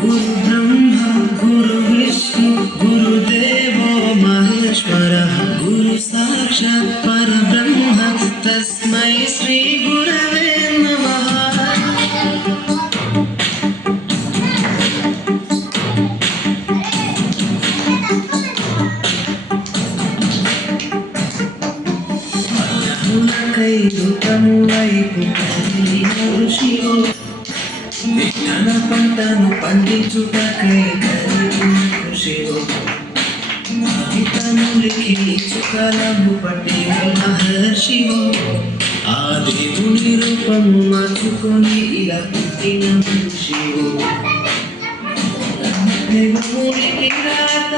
गुरु ब्रह्मा गुरु विष्णु गुरुदेवो महेश्वरः गुरु साक्षात् परब्रह्म तस्मै श्री गुरवे नमः। ఋషియో విత్తన పంటను పండించుటకై కృషియో హితములికి చుకలము పట్టిన మహర్షియో ఆ దేవుని రూపము మార్చుకొని ఇలా పుట్టిన ఋషియో దేవునికి రాత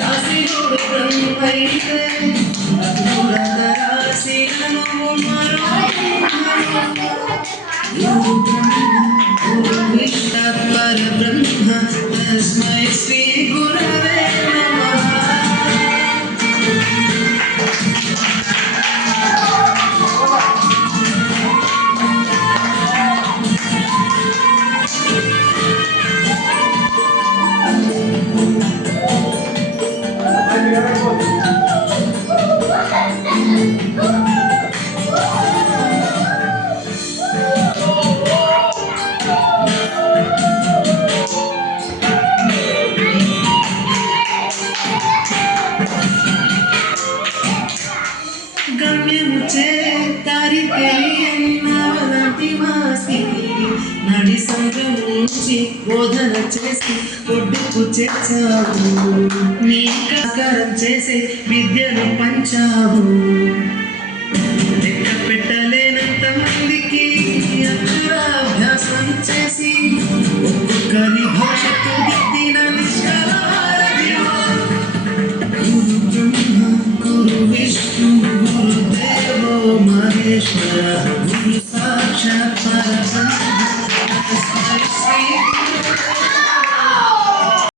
దాసినుడు బ్రహ్మైతే परब्रह्म तस्मै श्री गुरवे नमः। గమ్యము చేరి నడి సంఘం నుంచి బోధన చేసి ఒడ్డుకు చేర్చావు నీ కాకరం చేసే విద్యను పంచావు లెక్క పెట్టలేనంత మందికి అక్షరాభ్యాసం చేసి ఒక్కొక్కరి భవిష్యత్తు దిద్దిన గురు బ్రహ్మ గురు విష్ణు గురుదేవో మహేశ్వర గురు సాక్షాత్ పరబ్రహ్మ